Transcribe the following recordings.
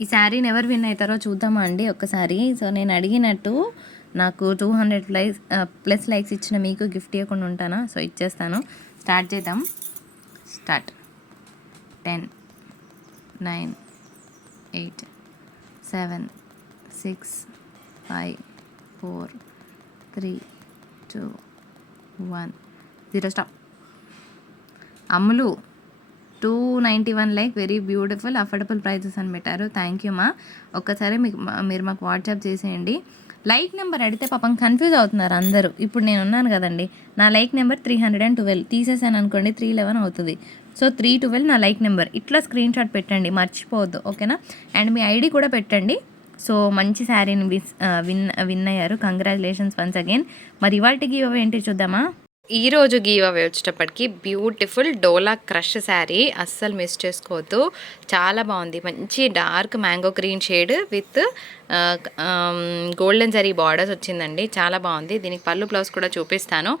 ఈ శారీని ఎవరు విన్ అవుతారో చూద్దామా అండి ఒక్కసారి. సో నేను అడిగినట్టు నాకు two hundred plus plus likes ఇచ్చిన మీకు గిఫ్ట్ ఇవ్వకుండా ఉంటానా? సో ఇచ్చేస్తాను. స్టార్ట్ చేద్దాం. Start. Ten nine eight seven six five four three two one. Zero stop. Ammulu. Two ninety one like very beautiful affordable prices అని పెట్టారు. థ్యాంక్ యూ మా ఒక్కసారి మీకు మా- మీరు మాకు వాట్సాప్ చేసేయండి. లైక్ నెంబర్ అడిగితే పాపం కన్ఫ్యూజ్ అవుతున్నారు అందరూ. ఇప్పుడు నేను ఉన్నాను కదండి. నా like number three hundred and twelve తీసేసాను అనుకోండి త్రీ లెవెన్ అవుతుంది. సో త్రీ ట్వెల్వ్ నా లైక్ నెంబర్ ఇట్లా స్క్రీన్ షాట్ పెట్టండి మర్చిపోవద్దు ఓకేనా? అండ్ మీ ఐడి కూడా పెట్టండి. సో మంచి శారీని విన్ విన్ విన్ అయ్యారు. కంగ్రాచులేషన్స్ వన్స్ అగైన్ మరి ఇవాళ గివ్ అవే ఏంటి చూద్దామా? ఈరోజు రోజు గీవ్ అవే వచ్చేటప్పటికి బ్యూటిఫుల్ డోలా క్రష్ శారీ అస్సలు మిస్ చేసుకోవద్దు. చాలా బాగుంది. మంచి dark mango green shade with golden zari borders వచ్చిందండి. చాలా బాగుంది. దీనికి పళ్ళు బ్లౌజ్ కూడా చూపిస్తాను.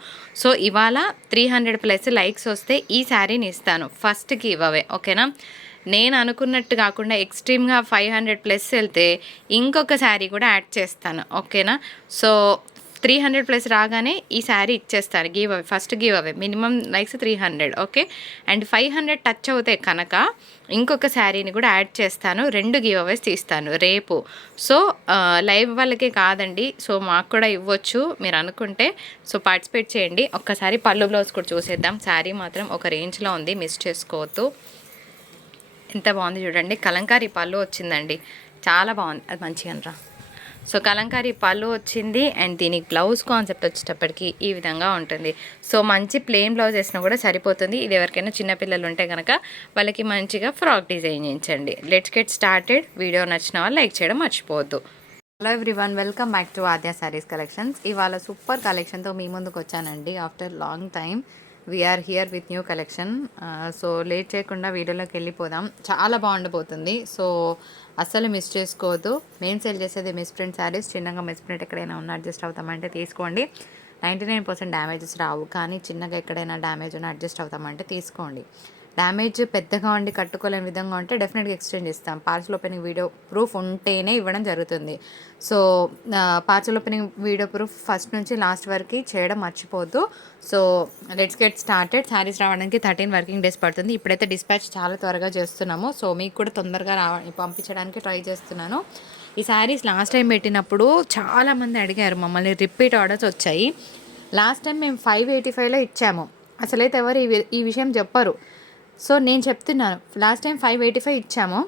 సో ఇవాళ త్రీ హండ్రెడ్ ప్లస్ లైక్స్ వస్తే ఈ శారీని ఇస్తాను. ఫస్ట్ గివ్ అవే ఓకేనా? నేను అనుకున్నట్టు కాకుండా ఎక్స్ట్రీమ్గా ఫైవ్ హండ్రెడ్ ప్లస్ వెళ్తే ఇంకొక శారీ కూడా యాడ్ చేస్తాను. ఓకేనా? సో త్రీ హండ్రెడ్ ప్లస్ రాగానే ఈ శారీ ఇచ్చేస్తారు give away first give away minimum likes three hundred okay and five hundred touch అవుతే కనుక ఇంకొక శారీని కూడా యాడ్ చేస్తాను రెండు గివ్ అవేస్ తీస్తాను రేపు. సో లైవ్ వాళ్ళకే కాదండి సో మాకు కూడా ఇవ్వచ్చు మీరు అనుకుంటే. సో పార్టిసిపేట్ చేయండి. ఒక్కసారి పళ్ళు బ్లౌజ్ కూడా చూసేద్దాం. శారీ మాత్రం ఒక రేంజ్లో ఉంది మిస్ చేసుకోవద్దు. ఎంత బాగుంది చూడండి కలంకారీ పళ్ళు వచ్చిందండి. చాలా బాగుంది. అది మంచిగా రా సో కలంకారీ పళ్ళు వచ్చింది అండ్ దీనికి బ్లౌజ్ కాన్సెప్ట్ వచ్చేటప్పటికి ఈ విధంగా ఉంటుంది. సో మంచి ప్లెయిన్ బ్లౌజ్ వేసినా కూడా సరిపోతుంది. ఇది ఎవరికైనా చిన్నపిల్లలు ఉంటే కనుక వాళ్ళకి మంచిగా ఫ్రాక్ డిజైన్ చేయించండి. లెట్స్ గెట్ స్టార్టెడ్ వీడియో నచ్చిన వాళ్ళు లైక్ చేయడం మర్చిపోవద్దు. Hello everyone welcome back to Aadya saris collections ఇవాళ సూపర్ కలెక్షన్తో మీ ముందుకు వచ్చానండి. After long time we are here with new collection so late చేయకుండా వీడియోలోకి వెళ్ళిపోదాం. చాలా బాగుండబోతుంది సో అస్సలు మిస్ చేసుకోవద్దు. మెయిన్ సేల్ చేసేది మిస్ ప్రింట్ శారీస్ చిన్నగా మిస్ ప్రింట్ ఎక్కడైనా ఉన్న అడ్జస్ట్ అవుతామంటే తీసుకోండి. నైంటీ నైన్ పర్సెంట్ డ్యామేజెస్ రావు. కానీ చిన్నగా ఎక్కడైనా డ్యామేజ్ ఉన్న అడ్జస్ట్ అవుతామంటే తీసుకోండి. డ్యామేజ్ పెద్దగా ఉండి కట్టుకోలేని విధంగా ఉంటే డెఫినెట్గా ఎక్స్చేంజ్ ఇస్తాం పార్సల్ ఓపెనింగ్ వీడియో ప్రూఫ్ ఉంటేనే ఇవ్వడం జరుగుతుంది. So parcel opening video proof first నుంచి లాస్ట్ వరకు చేయడం మర్చిపోద్దు. So let's get started saris రావడానికి థర్టీన్ వర్కింగ్ డేస్ పడుతుంది. ఇప్పుడైతే డిస్పాచ్ చాలా త్వరగా చేస్తున్నాము. సో మీకు కూడా తొందరగా రావ పంపించడానికి ట్రై చేస్తున్నాను. ఈ శారీస్ లాస్ట్ టైం పెట్టినప్పుడు చాలామంది అడిగారు మమ్మల్ని రిపీట్ ఆర్డర్స్ వచ్చాయి. లాస్ట్ టైం మేము ఫైవ్ ఎయిటీ ఫైవ్లో ఇచ్చాము. అసలైతే ఎవరు ఈ వి- ఈ విషయం చెప్పరు. సో నేను చెప్తున్నాను. Last time five eighty five ఇచ్చాము.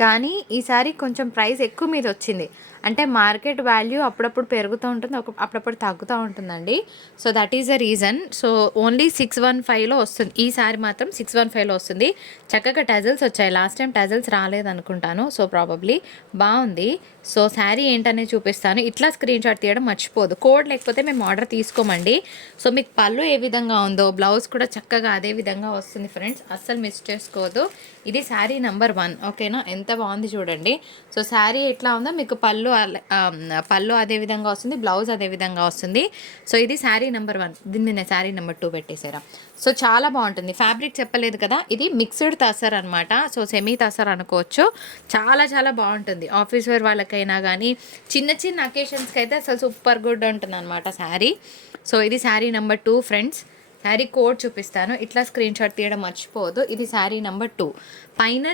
కానీ ఈసారి కొంచెం ప్రైస్ ఎక్కువ మీద వచ్చింది. అంటే మార్కెట్ వాల్యూ అప్పుడప్పుడు పెరుగుతూ ఉంటుంది ఒక అప్పుడప్పుడు తగ్గుతూ ఉంటుందండి. So that is the reason so only six one ఫైవ్లో వస్తుంది. ఈసారి మాత్రం సిక్స్ వన్ ఫైవ్లో వస్తుంది. చక్కగా టజల్స్ వచ్చాయి. లాస్ట్ టైం టజల్స్ రాలేదనుకుంటాను. సో ప్రాబబ్లీ బాగుంది. సో శారీ ఏంటనేది చూపిస్తాను. ఇట్లా స్క్రీన్ షాట్ తీయడం మర్చిపోదు. కోడ్ లేకపోతే మేము ఆర్డర్ తీసుకోమండి. సో మీకు పళ్ళు ఏ విధంగా ఉందో బ్లౌజ్ కూడా చక్కగా అదే విధంగా వస్తుంది ఫ్రెండ్స్ అస్సలు మిస్ చేసుకోవద్దు ఇది శారీ నెంబర్ వన్ ఓకేనా ఎంత బాగుంది చూడండి. సో శారీ ఎట్లా ఉందో మీకు పళ్ళు పళ్ళు పళ్ళు అదే విధంగా వస్తుంది బ్లౌజ్ అదే విధంగా వస్తుంది. సో ఇది శారీ నెంబర్ వన్. దీన్ని నేను శారీ నెంబర్ టూ పెట్టేసారా. సో చాలా బాగుంటుంది. ఫ్యాబ్రిక్ చెప్పలేదు కదా ఇది మిక్స్డ్ తసర్ అనమాట సో సెమీ తసర్ అనుకోవచ్చు. చాలా చాలా బాగుంటుంది. ఆఫీస్ వేర్ వాళ్ళకైనా కానీ చిన్న చిన్న అకేషన్స్కి అయితే అసలు సూపర్ గుడ్ ఉంటుంది అనమాట శారీ. సో ఇది sari number two friends. Sari code చూపిస్తాను. ఇట్లా స్క్రీన్ షాట్ తీయడం మర్చిపోవద్దు. ఇది శారీ నెంబర్ టూ పైన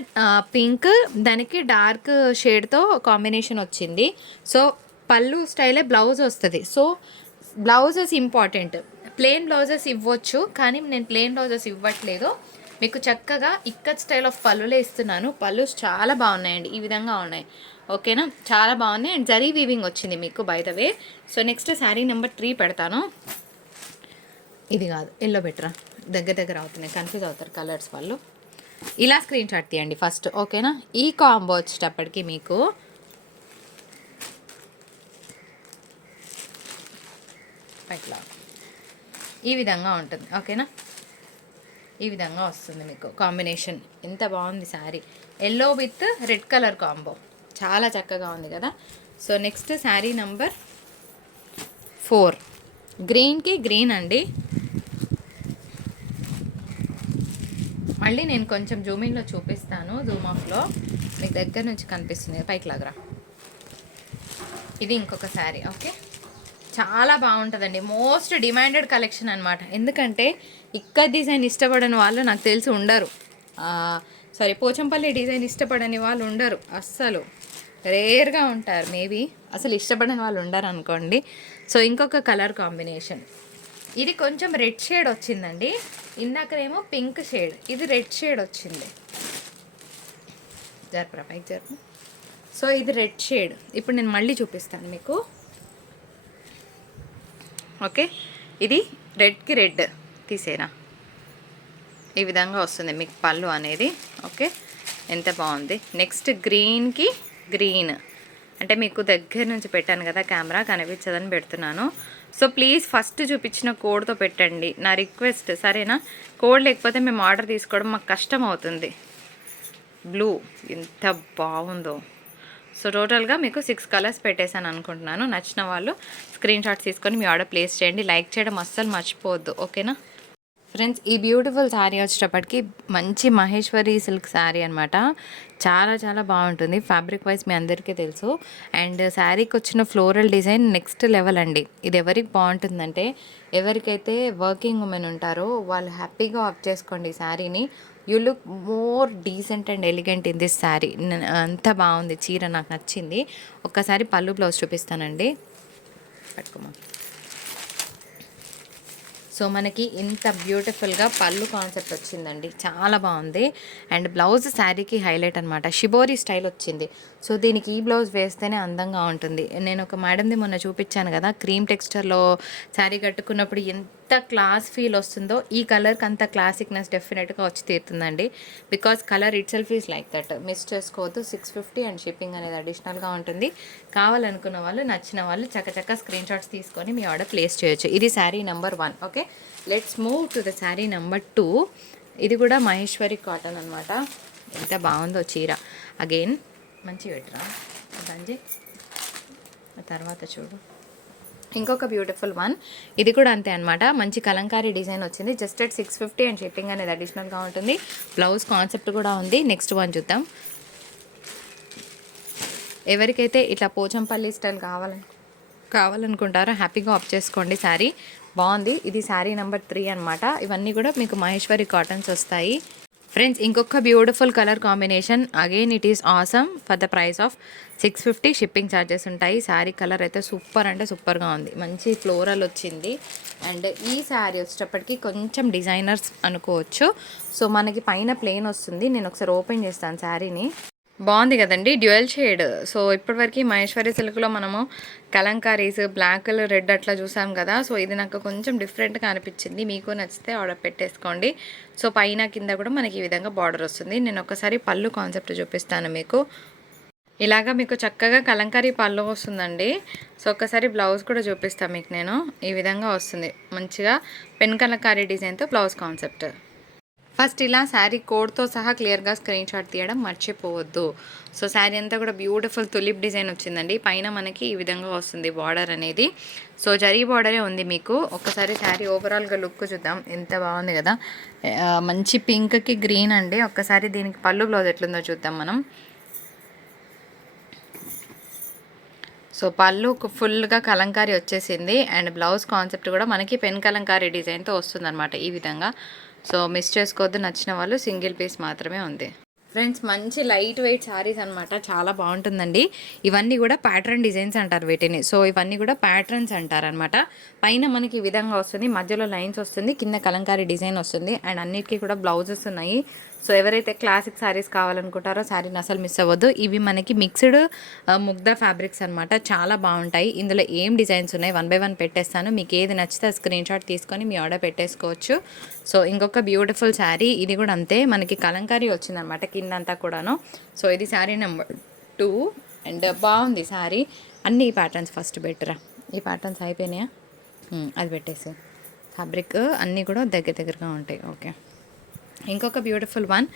పింక్ దానికి డార్క్ షేడ్తో కాంబినేషన్ వచ్చింది. సో పళ్ళు స్టైలే బ్లౌజ్ వస్తుంది. So blouses important plain blouses ఇవ్వచ్చు కానీ నేను ప్లెయిన్ బ్లౌజెస్ ఇవ్వట్లేదు. మీకు చక్కగా ఇక్కత్ స్టైల్ ఆఫ్ పళ్ళులే ఇస్తున్నాను. పళ్ళు చాలా బాగున్నాయండి. ఈ విధంగా ఉన్నాయి. ఓకేనా? చాలా బాగున్నాయి. అండ్ జరీ వీవింగ్ వచ్చింది మీకు by the way so next sari number three పెడతాను. ఇది కాదు ఎల్లో బెటరా దగ్గర దగ్గర అవుతున్నాయి. కన్ఫ్యూజ్ అవుతారు కలర్స్ వాళ్ళు. ఇలా స్క్రీన్ షాట్ తీయండి ఫస్ట్ ఓకేనా ఈ కాంబో వచ్చేటప్పటికి మీకు ఇట్లా ఈ విధంగా ఉంటుంది ఓకేనా ఈ విధంగా వస్తుంది మీకు కాంబినేషన్ ఎంత బాగుంది sari. Yellow with red colour combo చాలా చక్కగా ఉంది కదా? So next sari number four గ్రీన్కి గ్రీన్ అండి. మళ్ళీ నేను కొంచెం జూమిన్లో చూపిస్తాను. జూమ్ ఆఫ్లో మీకు దగ్గర నుంచి కనిపిస్తుంది. పైకి లాగరా. ఇది ఇంకొక శారీ ఓకే? చాలా బాగుంటుందండి. మోస్ట్ డిమాండెడ్ కలెక్షన్ అనమాట ఎందుకంటే ఇక్కడ డిజైన్ ఇష్టపడని వాళ్ళు నాకు తెలిసి ఉండరు. సారీ పోచంపల్లి డిజైన్ ఇష్టపడని వాళ్ళు ఉండరు. అస్సలు. రేర్గా ఉంటారు మేబీ అసలు ఇష్టపడని వాళ్ళు ఉండరు అనుకోండి సో ఇంకొక కలర్ కాంబినేషన్ ఇది కొంచెం రెడ్ షేడ్ వచ్చిందండి. ఇందాకనేమో పింక్ షేడ్. ఇది రెడ్ షేడ్ వచ్చింది. జరపరా పైకి జరుపు సో ఇది రెడ్ షేడ్. ఇప్పుడు నేను మళ్ళీ చూపిస్తాను మీకు. ఓకే? ఇది రెడ్కి రెడ్ తీసేనా? ఈ విధంగా వస్తుంది మీకు పళ్ళు అనేది. ఓకే? ఎంత బాగుంది. నెక్స్ట్ గ్రీన్కి గ్రీన్. అంటే మీకు దగ్గర నుంచి పెట్టాను కదా కెమెరా కనిపించదని పెడుతున్నాను. సో ప్లీజ్ ఫస్ట్ చూపించిన కోడ్తో పెట్టండి. నా రిక్వెస్ట్ సరేనా? కోడ్ లేకపోతే మేము ఆర్డర్ తీసుకోవడం మాకు కష్టం అవుతుంది. బ్లూ ఎంత బాగుందో. సో టోటల్గా మీకు సిక్స్ కలర్స్ పెట్టేశాను అనుకుంటున్నాను. నచ్చిన వాళ్ళు స్క్రీన్షాట్స్ తీసుకొని మీ ఆర్డర్ ప్లేస్ చేయండి. లైక్ చేయడం అస్సలు మర్చిపోవద్దు. ఓకేనా? ఫ్రెండ్స్ ఈ బ్యూటిఫుల్ శారీ వచ్చేటప్పటికి మంచి మహేశ్వరి సిల్క్ శారీ అనమాట చాలా చాలా బాగుంటుంది. ఫ్యాబ్రిక్ వైజ్ మీ అందరికీ తెలుసు. అండ్ శారీకి వచ్చిన ఫ్లోరల్ డిజైన్ నెక్స్ట్ లెవెల్ అండి. ఇది ఎవరికి బాగుంటుందంటే ఎవరికైతే వర్కింగ్ ఉమెన్ ఉంటారో వాళ్ళు హ్యాపీగా ఆఫ్ చేసుకోండి ఈ శారీని. You look more decent and elegant in this sari. అంత బాగుంది. చీర నాకు నచ్చింది. ఒక్కసారి పళ్ళు బ్లౌజ్ చూపిస్తానండి. పట్టుకోమా. సో మనకి ఇంత బ్యూటిఫుల్గా పళ్ళు కాన్సెప్ట్ వచ్చిందండి. చాలా బాగుంది. అండ్ బ్లౌజ్ శారీకి హైలైట్ అనమాట షిబోరీ స్టైల్ వచ్చింది. సో దీనికి ఈ బ్లౌజ్ వేస్తేనే అందంగా ఉంటుంది. నేను ఒక మేడంది మొన్న చూపించాను కదా క్రీమ్ టెక్స్చర్లో శారీ కట్టుకున్నప్పుడు ఎంత క్లాస్ ఫీల్ వస్తుందో ఈ కలర్కి అంత క్లాసిక్నెస్ డెఫినెట్గా వచ్చి తీరుతుందండి. Because colour itself is like that. Miss చేసుకోవద్దు సిక్స్ ఫిఫ్టీ అండ్ షిప్పింగ్ అనేది అడిషనల్గా ఉంటుంది. కావాలనుకున్న వాళ్ళు నచ్చిన వాళ్ళు చక్కచక్క స్క్రీన్ షాట్స్ తీసుకొని మీ ఆర్డర్ ప్లేస్ చేయొచ్చు. ఇది sari number one okay? Let's move to the sari number two. ఇది కూడా మహేశ్వరి కాటన్ అనమాట ఎంత బాగుందో చీర. అగైన్ మంచి పెట్టరా? దంజి తర్వాత చూడు. ఇంకొక బ్యూటిఫుల్ వన్ ఇది కూడా అంతే అనమాట మంచి కలంకారీ డిజైన్ వచ్చింది. Just at six fifty and shipping అనేది అడిషనల్గా ఉంటుంది. బ్లౌజ్ కాన్సెప్ట్ కూడా ఉంది. నెక్స్ట్ వన్ చూద్దాం. ఎవరికైతే ఇట్లా పోచంపల్లి స్టైల్ కావాలని కావాలనుకుంటారో హ్యాపీగా ఆప్ చేసుకోండి శారీ. బాగుంది. ఇది శారీ నెంబర్ త్రీ అనమాట ఇవన్నీ కూడా మీకు మహేశ్వరి కాటన్స్ వస్తాయి. ఫ్రెండ్స్ ఇంకొక beautiful colour combination again it is awesome for the price of six fifty shipping charges ఉంటాయి. శారీ కలర్ అయితే సూపర్ అంటే సూపర్గా ఉంది. మంచి ఫ్లోరల్ వచ్చింది. అండ్ ఈ శారీ వచ్చేటప్పటికి కొంచెం డిజైనర్స్ అనుకోవచ్చు. సో మనకి పైన ప్లేన్ వస్తుంది. నేను ఒకసారి ఓపెన్ చేస్తాను శారీని బాగుంది కదండి డ్యూయల్ షేడ్. సో ఇప్పటివరకు మహేశ్వరి సిల్క్లో మనము కలంకారీస్ బ్లాక్ రెడ్ అట్లా చూసాం కదా. సో ఇది నాకు కొంచెం డిఫరెంట్గా అనిపించింది. మీకు నచ్చితే ఆర్డర్ పెట్టేసుకోండి. సో పైన కింద కూడా మనకి ఈ విధంగా బార్డర్ వస్తుంది. నేను ఒకసారి పళ్ళు కాన్సెప్ట్ చూపిస్తాను మీకు. ఇలాగా మీకు చక్కగా కలంకారీ పళ్ళు వస్తుందండి. సో ఒక్కసారి బ్లౌజ్ కూడా చూపిస్తాను మీకు నేను. ఈ విధంగా వస్తుంది. మంచిగా పెన్ కలంకారీ డిజైన్తో బ్లౌజ్ కాన్సెప్ట్. ఫస్ట్ ఇలా శారీ కోడ్తో సహా క్లియర్గా స్క్రీన్ షాట్ తీయడం మర్చిపోవద్దు. సో శారీ అంతా కూడా బ్యూటిఫుల్ తులిప్ డిజైన్ వచ్చిందండి. పైన మనకి ఈ విధంగా వస్తుంది బార్డర్ అనేది. సో జరీ బార్డరే ఉంది మీకు. ఒక్కసారి శారీ ఓవరాల్గా లుక్ చూద్దాం. ఎంత బాగుంది కదా. మంచి పింక్కి గ్రీన్ అండి. ఒక్కసారి దీనికి పళ్ళు బ్లౌజ్ ఎట్లుందో చూద్దాం మనం. సో పళ్ళు ఫుల్గా కలంకారీ వచ్చేసింది. అండ్ బ్లౌజ్ కాన్సెప్ట్ కూడా మనకి పెన్ కలంకారీ డిజైన్తో వస్తుంది ఈ విధంగా. సో మిస్ చేసుకోవద్దు నచ్చిన వాళ్ళు సింగిల్ పీస్ మాత్రమే ఉంది. ఫ్రెండ్స్ మంచి లైట్ వెయిట్ శారీస్ అనమాట చాలా బాగుంటుందండి. ఇవన్నీ కూడా ప్యాటర్న్ డిజైన్స్ అంటారు వీటిని. సో ఇవన్నీ కూడా ప్యాటర్న్స్ అంటారు అనమాట పైన మనకి ఈ విధంగా వస్తుంది. మధ్యలో లైన్స్ వస్తుంది. కింద కలంకారీ డిజైన్ వస్తుంది. అండ్ అన్నిటికీ కూడా బ్లౌజెస్ ఉన్నాయి. సో ఎవరైతే క్లాసిక్ శారీస్ కావాలనుకుంటారో శారీని అసలు మిస్ అవ్వద్దు. ఇవి మనకి మిక్స్డ్ ముగ్ధ ఫ్యాబ్రిక్స్ అనమాట చాలా బాగుంటాయి. ఇందులో ఏం డిజైన్స్ ఉన్నాయి? వన్ బై వన్ పెట్టేస్తాను. మీకు ఏది నచ్చితే స్క్రీన్ షాట్ తీసుకొని మీ ఆర్డర్ పెట్టేసుకోవచ్చు. సో ఇంకొక బ్యూటిఫుల్ శారీ ఇది కూడా అంతే. మనకి కలంకారీ వచ్చిందనమాట కిందంతా కూడాను. సో ఇది శారీ నెంబర్ టూ. అండ్ బాగుంది శారీ అన్ని ఈ ప్యాటర్న్స్ ఫస్ట్ బెటరా ఈ ప్యాటర్న్స్ అయిపోయినాయా? అది పెట్టేసి ఫ్యాబ్రిక్ అన్నీ కూడా దగ్గర దగ్గరగా ఉంటాయి. ఓకే. ఇంకొక బ్యూటిఫుల్ వన్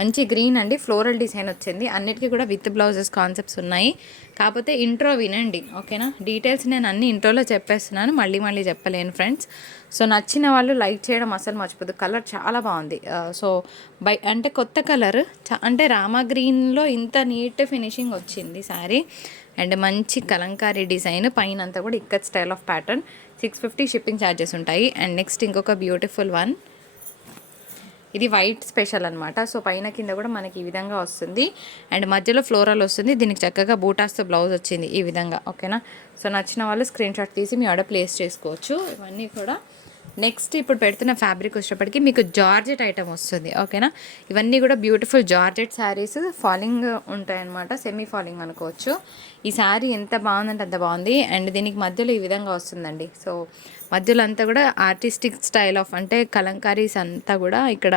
మంచి గ్రీన్ అండి ఫ్లోరల్ డిజైన్ వచ్చింది. అన్నిటికీ కూడా విత్ బ్లౌజెస్ కాన్సెప్ట్స్ ఉన్నాయి. కాకపోతే ఇంట్రో వినండి ఓకేనా డీటెయిల్స్ నేను అన్ని ఇంట్రోలో చెప్పేస్తున్నాను మళ్ళీ మళ్ళీ చెప్పలేను ఫ్రెండ్స్ సో నచ్చిన వాళ్ళు లైక్ చేయడం అసలు మర్చిపోదు. కలర్ చాలా బాగుంది. Uh, సో బై అంటే కొత్త కలర్ అంటే రామా గ్రీన్లో ఇంత నీట్ ఫినిషింగ్ వచ్చింది సారీ అండ్ మంచి కలంకారీ డిజైన్ పైన అంతా కూడా ikat style of pattern six fifty shipping charges ఉంటాయి. అండ్ నెక్స్ట్ ఇంకొక బ్యూటిఫుల్ వన్ ఇది వైట్ స్పెషల్ అనమాట సో పైన కింద కూడా మనకి ఈ విధంగా వస్తుంది. అండ్ మధ్యలో ఫ్లోరల్ వస్తుంది. దీనికి చక్కగా బూటాస్తో బ్లౌజ్ వచ్చింది ఈ విధంగా. ఓకేనా? సో నచ్చిన వాళ్ళు స్క్రీన్ షాట్ తీసి మీ ఆర్డర్ ప్లేస్ చేసుకోవచ్చు. ఇవన్నీ కూడా నెక్స్ట్ ఇప్పుడు పెడుతున్న ఫ్యాబ్రిక్ వచ్చేటప్పటికి మీకు జార్జెట్ ఐటమ్ వస్తుంది. ఓకేనా? ఇవన్నీ కూడా బ్యూటిఫుల్ జార్జెట్ శారీస్ ఫాలింగ్ ఉంటాయన్నమాట. సెమీ ఫాలింగ్ అనుకోవచ్చు. ఈ శారీ ఎంత బాగుందంటే అంత బాగుంది. అండ్ దీనికి మధ్యలో ఈ విధంగా వస్తుందండి. సో మధ్యలో అంతా కూడా ఆర్టిస్టిక్ స్టైల్ ఆఫ్ అంటే కలంకారీస్ అంతా కూడా ఇక్కడ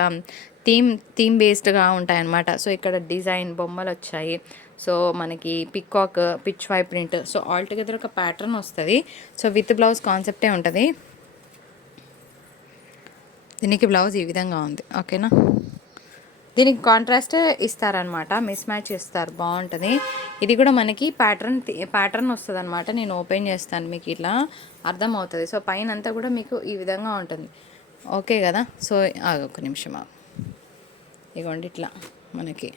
థీమ్ థీమ్ బేస్డ్గా ఉంటాయన్నమాట. సో ఇక్కడ డిజైన్ బొమ్మలు వచ్చాయి సో మనకి peacock pichwai print so all together ఒక ప్యాటర్న్ వస్తుంది. సో విత్ బ్లౌజ్ కాన్సెప్టే ఉంటుంది. దీనికి బ్లౌజ్ ఈ విధంగా ఉంది. ఓకేనా దీనికి కాంట్రాస్ట్ ఇస్తారనమాట మిస్ మ్యాచ్ ఇస్తారు బాగుంటుంది. ఇది కూడా మనకి ప్యాటర్న్ ప్యాటర్న్ వస్తుంది అనమాట నేను ఓపెన్ చేస్తాను మీకు ఇట్లా. అర్థమవుతుంది. సో పైన అంతా కూడా మీకు ఈ విధంగా ఉంటుంది. ఓకే కదా? సో ఒక నిమిషం ఇగోండి ఇట్లా మనకి.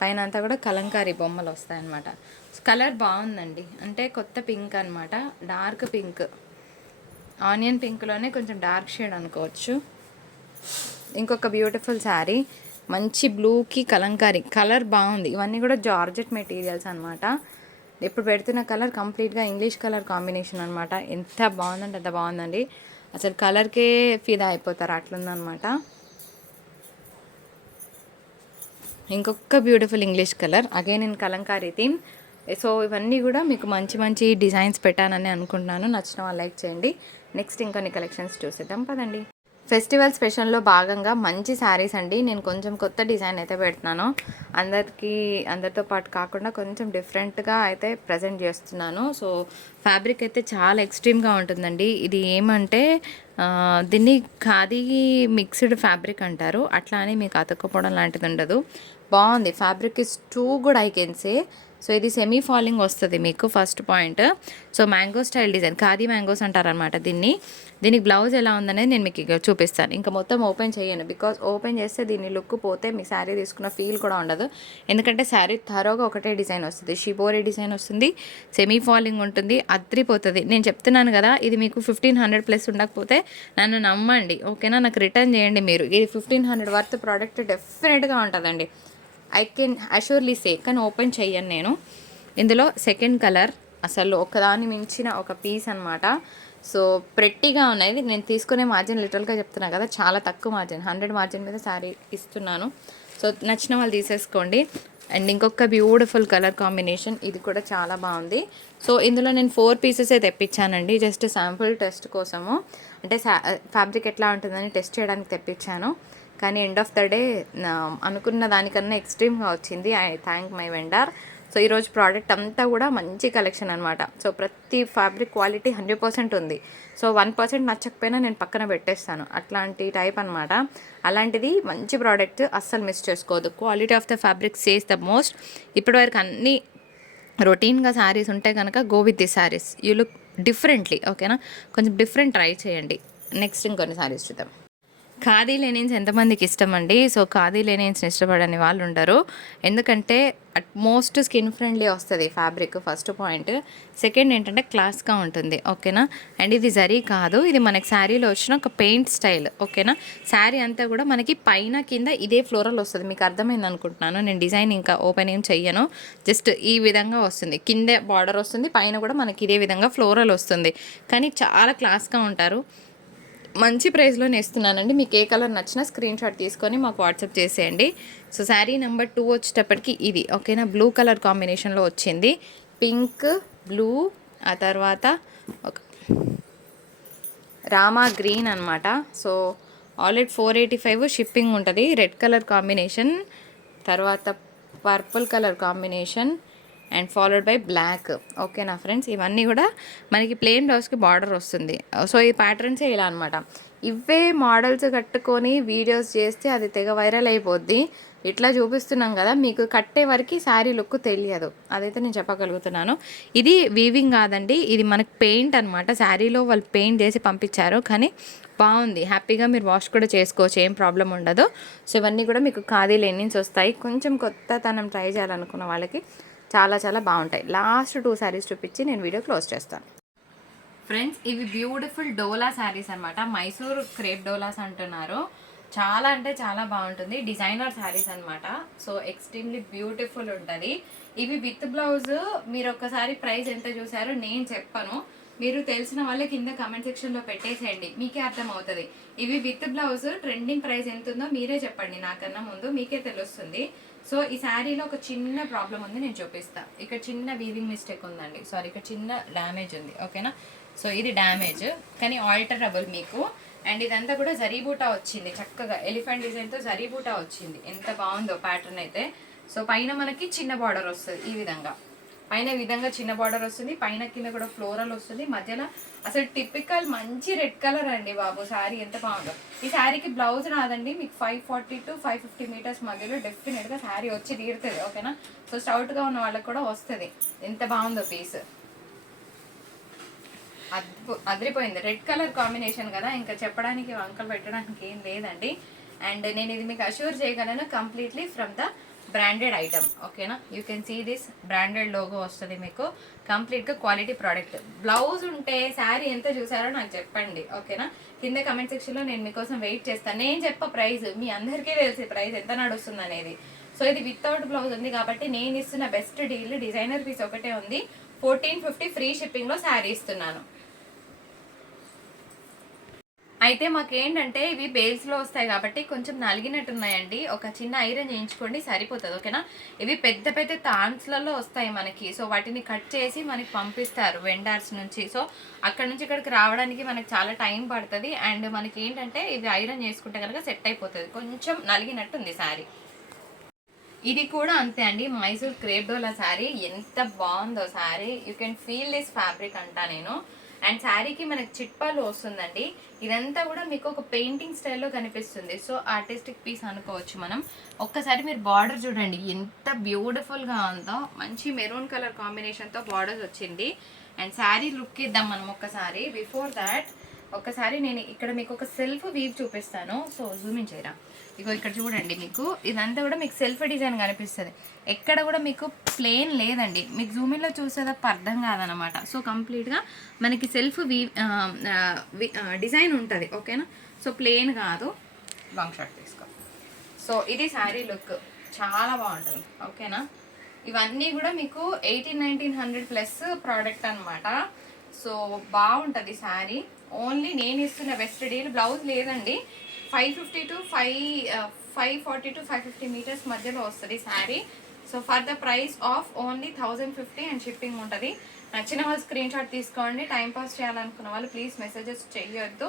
పైన అంతా కూడా కలంకారీ బొమ్మలు వస్తాయన్నమాట. కలర్ బాగుందండి. అంటే కొత్త పింక్ అనమాట డార్క్ పింక్ ఆనియన్ పింక్లోనే కొంచెం డార్క్ షేడ్ అనుకోవచ్చు. ఇంకొక బ్యూటిఫుల్ శారీ మంచి బ్లూకి కలంకారీ. కలర్ బాగుంది. ఇవన్నీ కూడా జార్జెట్ మెటీరియల్స్ అనమాట ఇప్పుడు పెడుతున్న కలర్ కంప్లీట్గా ఇంగ్లీష్ కలర్ కాంబినేషన్ అనమాట ఎంత బాగుందంటే అంత బాగుందండి. అసలు కలర్కే ఫిదా అయిపోతారు అట్లుందనమాట ఇంకొక beautiful English colour again in Kalamkari theme so ఇవన్నీ కూడా మీకు మంచి మంచి డిజైన్స్ పెట్టానని అనుకుంటున్నాను. నచ్చిన వాళ్ళు లైక్ చేయండి. నెక్స్ట్ ఇంకొన్ని కలెక్షన్స్ చూసేద్దాం. పదండి. ఫెస్టివల్ స్పెషల్లో భాగంగా మంచి శారీస్ అండి. నేను కొంచెం కొత్త డిజైన్ అయితే పెడుతున్నాను. అందరికీ అందరితో పాటు కాకుండా కొంచెం డిఫరెంట్గా అయితే ప్రజెంట్ చేస్తున్నాను. సో ఫ్యాబ్రిక్ అయితే చాలా ఎక్స్ట్రీమ్గా ఉంటుందండి. ఇది ఏమంటే దీన్ని ఖాదీ మిక్స్డ్ ఫ్యాబ్రిక్ అంటారు. అట్లా అని మీకు అతుక్కుపోవడం లాంటిది ఉండదు బాగుంది fabric is too good I can say. So ఇది సెమీ ఫాలింగ్ వస్తుంది మీకు first point so mango style design khadi mangoes అంటారనమాట దీన్ని. దీనికి బ్లౌజ్ ఎలా ఉందనేది నేను మీకు చూపిస్తాను. ఇంకా మొత్తం ఓపెన్ చేయను బికాజ్ ఓపెన్ చేస్తే దీన్ని లుక్ పోతే మీ శారీ తీసుకున్న ఫీల్ కూడా ఉండదు. ఎందుకంటే శారీ థరోగా ఒకటే డిజైన్ వస్తుంది. షిబోరీ డిజైన్ వస్తుంది సెమీ ఫాలింగ్ ఉంటుంది అద్రిపోతుంది. నేను చెప్తున్నాను కదా ఇది మీకు ఫిఫ్టీన్ హండ్రెడ్ ప్లస్ ఉండకపోతే నన్ను నమ్మండి. ఓకేనా? నాకు రిటర్న్ చేయండి మీరు. ఇది ఫిఫ్టీన్ హండ్రెడ్ వర్త్ ప్రోడక్ట్ డెఫినెట్గా ఉంటుందండి. ఐ కెన్ అష్యూర్లీ సే కానీ ఓపెన్ చేయను నేను. ఇందులో సెకండ్ కలర్ అసలు ఒకదాని మించిన ఒక పీస్ అన్నమాట. సో ప్రెట్టిగా ఉన్నది. నేను తీసుకునే మార్జిన్ లిటరల్గా చెప్తున్నా కదా చాలా తక్కువ మార్జిన్ హండ్రెడ్ మార్జిన్ మీద శారీ ఇస్తున్నాను. సో నచ్చిన వాళ్ళు తీసేసుకోండి. అండ్ ఇంకొక బ్యూటిఫుల్ కలర్ కాంబినేషన్ ఇది కూడా చాలా బాగుంది. సో ఇందులో నేను ఫోర్ పీసెసే తెప్పించానండి జస్ట్ శాంపుల్ టెస్ట్ కోసము. అంటే ఫ్యాబ్రిక్ ఎట్లా ఉంటుందని టెస్ట్ చేయడానికి తెప్పించాను. కానీ ఎండ్ ఆఫ్ ద డే అనుకున్న దానికన్నా ఎక్స్ట్రీమ్గా వచ్చింది I thank my vendor so ఈరోజు ప్రోడక్ట్ అంతా కూడా మంచి కలెక్షన్ అనమాట సో ప్రతి ఫ్యాబ్రిక్ క్వాలిటీ హండ్రెడ్ పర్సెంట్ ఉంది. సో వన్ పర్సెంట్ నచ్చకపోయినా నేను పక్కన పెట్టేస్తాను. అట్లాంటి టైప్ అనమాట అలాంటిది మంచి ప్రోడక్ట్ అస్సలు మిస్ చేసుకోవద్దు quality of the fabric says the most ఇప్పటివరకు అన్ని రొటీన్గా శారీస్ ఉంటే కనుక go with the saris you look differently ఓకేనా కొంచెం డిఫరెంట్ ట్రై చేయండి. నెక్స్ట్ ఇంకొన్ని శారీస్ చూద్దాం. ఖాదీ లెనిన్స్ ఎంతమందికి ఇష్టం అండి సో ఖాదీ లెనిన్స్ని ఇష్టపడని వాళ్ళు ఉండరు ఎందుకంటే అట్ మోస్ట్ స్కిన్ ఫ్రెండ్లీ వస్తుంది ఫ్యాబ్రిక్ ఫస్ట్ పాయింట్. సెకండ్ ఏంటంటే క్లాస్గా ఉంటుంది. ఓకేనా? అండ్ ఇది జరీ కాదు. ఇది మనకి శారీలో వచ్చిన ఒక పెయింట్ స్టైల్. ఓకేనా? శారీ అంతా కూడా మనకి పైన కింద ఇదే ఫ్లోరల్ వస్తుంది. మీకు అర్థమైంది అనుకుంటున్నాను. నేను డిజైన్ ఇంకా ఓపెన్ ఏం చెయ్యను. జస్ట్ ఈ విధంగా వస్తుంది. కింద బార్డర్ వస్తుంది. పైన కూడా మనకి ఇదే విధంగా ఫ్లోరల్ వస్తుంది. కానీ చాలా క్లాస్గా ఉంటారు. మంచి ప్రైస్లోనే ఇస్తున్నానండి మీకు ఏ కలర్ నచ్చినా స్క్రీన్ షాట్ తీసుకొని మాకు వాట్సాప్ చేసేయండి. సో శారీ నెంబర్ టూ వచ్చేటప్పటికి ఇది. ఓకేనా? బ్లూ కలర్ కాంబినేషన్లో వచ్చింది. పింక్ బ్లూ ఆ తర్వాత ఒక రామా గ్రీన్ అనమాట so already four eighty five shipping ఉంటుంది. రెడ్ కలర్ కాంబినేషన్ తర్వాత purple colour combination and followed by black. ఓకేనా ఫ్రెండ్స్? ఇవన్నీ కూడా మనకి ప్లెయిన్ బ్లౌజ్కి బార్డర్ వస్తుంది. సో ఈ ప్యాటర్న్సే ఇలా అనమాట ఇవే మోడల్స్ కట్టుకొని వీడియోస్ చేస్తే అది తెగ వైరల్ అయిపోద్ది. ఇట్లా చూపిస్తున్నాం కదా మీకు కట్టే వరకు శారీ లుక్ తెలియదు. అదైతే నేను చెప్పగలుగుతున్నాను. ఇది వీవింగ్ కాదండి ఇది మనకు పెయింట్ అనమాట శారీలో వాళ్ళు పెయింట్ చేసి పంపించారు కానీ బాగుంది. హ్యాపీగా మీరు వాష్ కూడా చేసుకోవచ్చు ఏం ప్రాబ్లం ఉండదు. సో ఇవన్నీ కూడా మీకు ఖాదీ లెనిన్స్ వస్తాయి. కొంచెం కొత్తతనం ట్రై చేయాలనుకున్న వాళ్ళకి చాలా చాలా బాగుంటాయి. లాస్ట్ టూ శారీస్ చూపించి నేను వీడియో క్లోజ్ చేస్తాను. ఫ్రెండ్స్ ఇవి బ్యూటిఫుల్ డోలా శారీస్ అనమాట మైసూర్ క్రేప్ డోలాస్ అంటున్నారు. చాలా అంటే చాలా బాగుంటుంది. డిజైనర్ శారీస్ అన్నమాట. సో ఎక్స్ట్రీమ్లీ బ్యూటిఫుల్ ఉంటుంది. ఇవి విత్ బ్లౌజ్ మీరు ఒక్కసారి ప్రైస్ ఎంత చూసారో నేను చెప్పను. మీరు తెలిసిన వాళ్ళే కింద కమెంట్ సెక్షన్లో పెట్టేసేయండి. మీకే అర్థమవుతుంది. ఇవి విత్ బ్లౌజ్ ట్రెండింగ్ ప్రైస్ ఎంత ఉందో మీరే చెప్పండి. నాకన్నా ముందు మీకే తెలుస్తుంది. సో ఈ శారీలో ఒక చిన్న ప్రాబ్లం ఉంది నేను చూపిస్తా. ఇక్కడ చిన్న వీవింగ్ మిస్టేక్ ఉందండి. సారీ ఇక్కడ చిన్న డ్యామేజ్ ఉంది ఓకేనా సో ఇది డ్యామేజ్ కానీ ఆల్టరబుల్ మీకు. అండ్ ఇదంతా కూడా జరీబూటా వచ్చింది చక్కగా. ఎలిఫెంట్ డిజైన్తో జరీబూటా వచ్చింది. ఎంత బాగుందో ప్యాటర్న్ అయితే. సో పైన మనకి చిన్న బార్డర్ వస్తుంది ఈ విధంగా. పైన విధంగా చిన్న బార్డర్ వస్తుంది పైన కింద కూడా ఫ్లోరల్ వస్తుంది. మధ్యలో అసలు టిపికల్ మంచి రెడ్ కలర్ అండి బాబు శారీ ఎంత బాగుందో. ఈ శారీకి బ్లౌజ్ రాదండి మీకు five forty to five fifty metres మధ్యలో డెఫినెట్గా శారీ వచ్చి తీరుతుంది ఓకేనా సో స్టౌట్గా ఉన్న వాళ్ళకి కూడా వస్తుంది. ఎంత బాగుందో పీస్ అద్భు అదిరిపోయింది. రెడ్ కలర్ కాంబినేషన్ కదా ఇంకా చెప్పడానికి వంకలు పెట్టడానికి ఏం లేదండి. అండ్ నేను ఇది మీకు అష్యూర్ చేయగలను completely from the branded item ఓకేనా you can see this branded logo వస్తుంది మీకు. కంప్లీట్గా క్వాలిటీ ప్రోడక్ట్ బ్లౌజ్ ఉంటే శారీ ఎంత చూసారో నాకు చెప్పండి ఓకేనా కింద కమెంట్ సెక్షన్లో నేను మీకోసం వెయిట్ చేస్తాను నేను చెప్ప ప్రైస్ మీ అందరికీ తెలిసి ప్రైస్ ఎంత నడుస్తుంది అనేది. సో ఇది వితౌట్ బ్లౌజ్ ఉంది కాబట్టి నేను ఇస్తున్న బెస్ట్ డీల్ డిజైనర్ పీస్ ఒకటే ఉంది. ఫోర్టీన్ ఫిఫ్టీ ఫ్రీ షిప్పింగ్లో శారీ ఇస్తున్నాను. అయితే మాకేంటంటే ఇవి బేల్స్లో వస్తాయి కాబట్టి కొంచెం నలిగినట్టున్నాయండి. ఒక చిన్న ఐరన్ చేయించుకోండి సరిపోతుంది ఓకేనా? ఇవి పెద్ద పెద్ద తాన్స్లలో వస్తాయి మనకి. సో వాటిని కట్ చేసి మనకి పంపిస్తారు వెండర్స్ నుంచి. సో అక్కడ నుంచి ఇక్కడికి రావడానికి మనకు చాలా టైం పడుతుంది. అండ్ మనకి ఏంటంటే ఇవి ఐరన్ చేసుకుంటే కనుక సెట్ అయిపోతుంది. కొంచెం నలిగినట్టుంది శారీ. ఇది కూడా అంతే అండి. మైసూర్ క్రేప్ డోలా శారీ. ఎంత బాగుందో sari. You can feel this fabric అంటా నేను. అండ్ శారీకి మనకి చిట్పాలు వస్తుందండి ఇదంతా కూడా మీకు ఒక పెయింటింగ్ స్టైల్లో కనిపిస్తుంది. సో ఆర్టిస్టిక్ పీస్ అనుకోవచ్చు మనం. ఒక్కసారి మీరు బార్డర్ చూడండి. ఎంత బ్యూటిఫుల్గా ఉందో. మంచి మెరూన్ కలర్ కాంబినేషన్తో బార్డర్స్ వచ్చింది. అండ్ శారీ లుక్ ఇద్దాం మనం ఒక్కసారి. బిఫోర్ దాట్ ఒక్కసారి నేను ఇక్కడ మీకు ఒక సెల్ఫ్ వీవ్ చూపిస్తాను. సో జూమిన్ చేయరా? ఇగో ఇక్కడ చూడండి మీకు. ఇదంతా కూడా మీకు సెల్ఫ్ డిజైన్ కనిపిస్తుంది. ఎక్కడ కూడా మీకు ప్లేన్ లేదండి. మీకు జూమిన్లో చూసేదప్ప అర్థం కాదనమాట. సో కంప్లీట్గా మనకి సెల్ఫ్ వీ డిజైన్ ఉంటుంది. ఓకేనా? సో ప్లేన్ కాదు. లాంగ్ షార్ట్ తీసుకో. సో ఇది శారీ లుక్. చాలా బాగుంటుంది. ఓకేనా? ఇవన్నీ కూడా మీకు eighteen nineteen hundred plus product అనమాట సో బాగుంటుంది శారీ. ఓన్లీ నేను ఇస్తున్న బెస్ట్ డీల్ బ్లౌజ్ లేదండి. Five fifty to five five forty to five fifty metres మధ్యలో వస్తుంది sari. So for the price of only thousand fifty and shipping ఉంటుంది. నచ్చిన వాళ్ళు స్క్రీన్ షాట్ తీసుకోండి. టైం పాస్ చేయాలనుకున్న వాళ్ళు ప్లీజ్ మెసేజెస్ చేయొద్దు.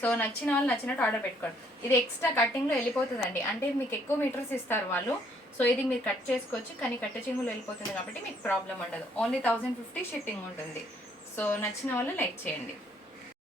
సో నచ్చిన వాళ్ళు నచ్చినట్టు ఆర్డర్ పెట్టుకోండి. ఇది ఎక్స్ట్రా కటింగ్లో వెళ్ళిపోతుందండి. అంటే మీకు ఎక్కువ మీటర్స్ ఇస్తారు వాళ్ళు. సో ఇది మీరు కట్ చేసుకోవచ్చు కానీ కట్ట చెంగులు వెళ్ళిపోతుంది కాబట్టి మీకు ప్రాబ్లం ఉండదు. ఓన్లీ థౌజండ్ ఫిఫ్టీ షిప్పింగ్ ఉంటుంది. సో నచ్చిన వాళ్ళు లైక్ చేయండి.